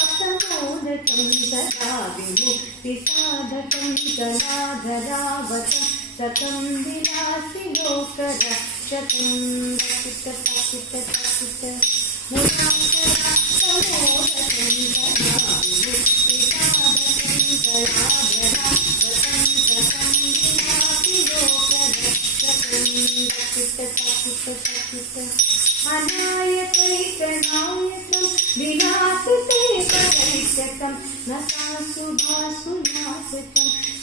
मुदाकरासमोदकं कलाधरावतं सतं विलासिलोकर शतं मुदाकरासमोदकं कलाधरावतं सतं विलासिलोकर शतं अनायकैकनायकं विनाशितैकदैकं नतासुभासुनाशकं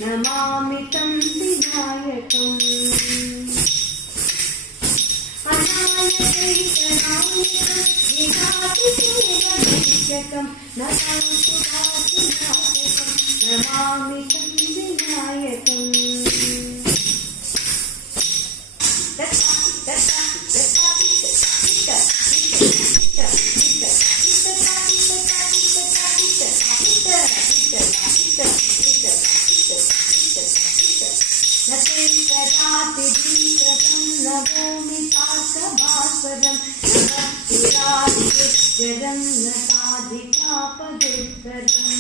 नमामि तं विनायकम् अनायकैकनायकं विनाशितैकदैकं नतासुभासुनाशकं नमामि तं विनायकम् नतेकदातिदीकं नवोमितासभास्वरं नमस्तिरादिजरं नताधिकापदुत्तरम्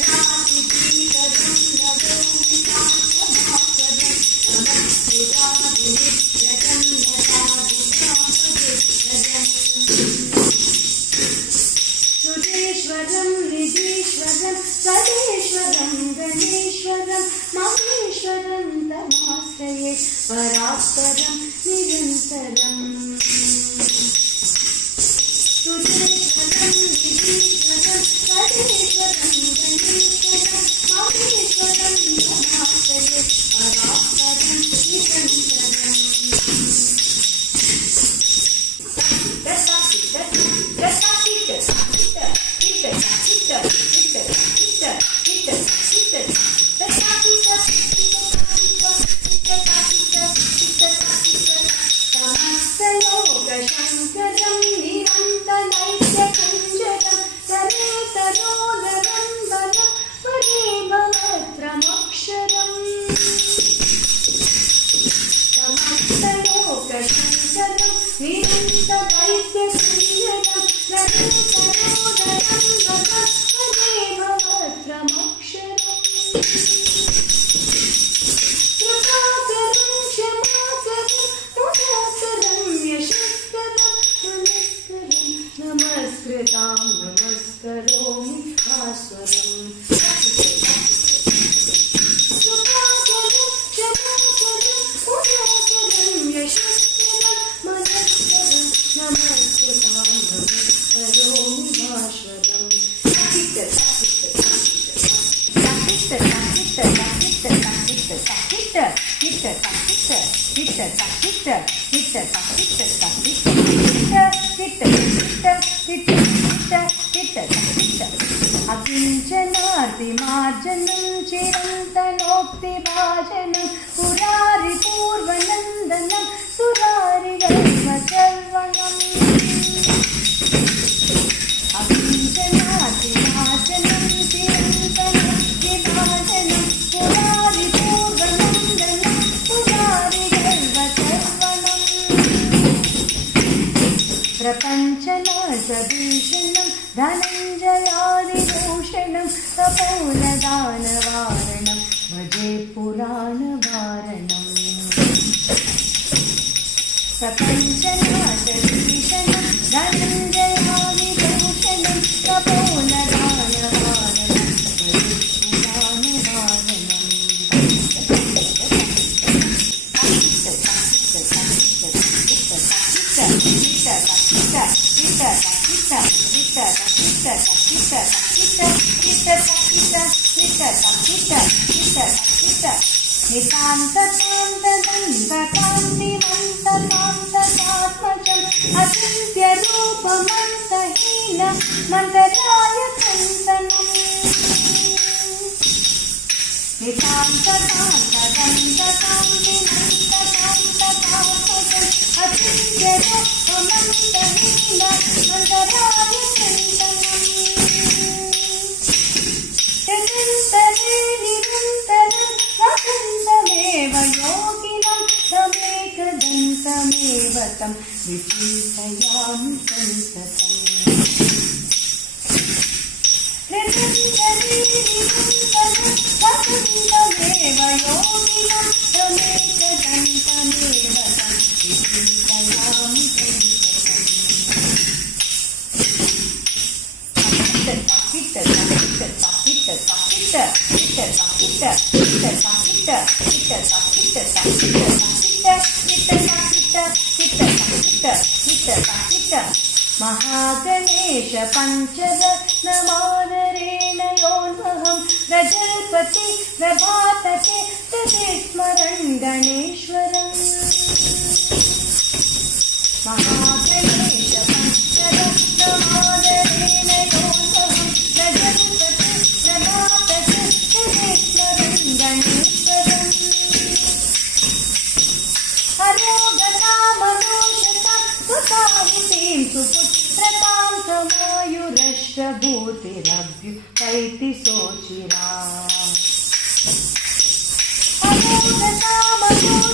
नतेकदातिदीकं नवोमितासभास्वरं नमस्तिरादिजरं नताधिकापदुत्तरम् सुरेश्वरं निधीश्वरं सदेश्वरं गणेश्वरं महेश्वरं तमाश्रये परात्परं निरन्तरम् सुरेश्वरं निधीश्वरं सदेश्वरं गणेश्वरं महेश्वरं तमाश्रये परात्परं निरन्तरम् शङ्करं निरन्तनैक्यकुञ्जरं सरेतरोदरं वनं परेभवत्रमक्षरम् समस्तलोकशङ्करं निरन्तनैक्यकुञ्जरं सरेतरोदरं वनं परेभवत्रमक्षरम् कृपाकरं क्षमाकरं मुदाकरं यशस्करं मनस्करं नमस्कृतां नमस्करोमि भास्वरम् कृपाकरं क्षमाकरं मुदाकरं यशस्करं मनस्करं नमस्कृतां नमस्करोमि भास्वरम् अकिञ्चनार्तिमार्जनं चिरन्तनोक्तिभाजनं पुरारिपूर्वनन्दनं सुरारिगर्वचर्वणम् अकिञ्चनार्तिमार्जनं चिरन्तनोक्तिभाजनं पुरारिपूर्वनन्दनं सुरारिगर्वचर्वणम् प्रपञ्चनाशभीषणं धनञ्जयादिभूषणं तपोलदानवारणं भजे पुराणवारणम् प्रपञ्चनाशभीषणं धनञ्जयादिभूषणं तपोलदानवारणं भजे पुराणवारणम् नितान्तकान्तदन्तकान्तिमण्डलं मन्दराय चन्दनम् योगिनं तमेकदन्तमेव तं विचिन्तयामि सन्ततम् वसन्तमेव योगिनं तमेकदन्तमेव तं विचिन्तयामि महागणेश पञ्चरत्नमादरेण योऽहं प्रजल्पति प्रभातके तदेस्मरन् गणेश्वरम् महागणेश पञ्चरत्नमादरेण योऽहं प्रजल्पति प्रभातके तदेस्मरन् गणेश्वरम् हरोगता मनोजता सुसाहितीं सुपुत्रतां समायुरष्टभूतिरभ्युपैति सोचिरा हरोगता मनोजता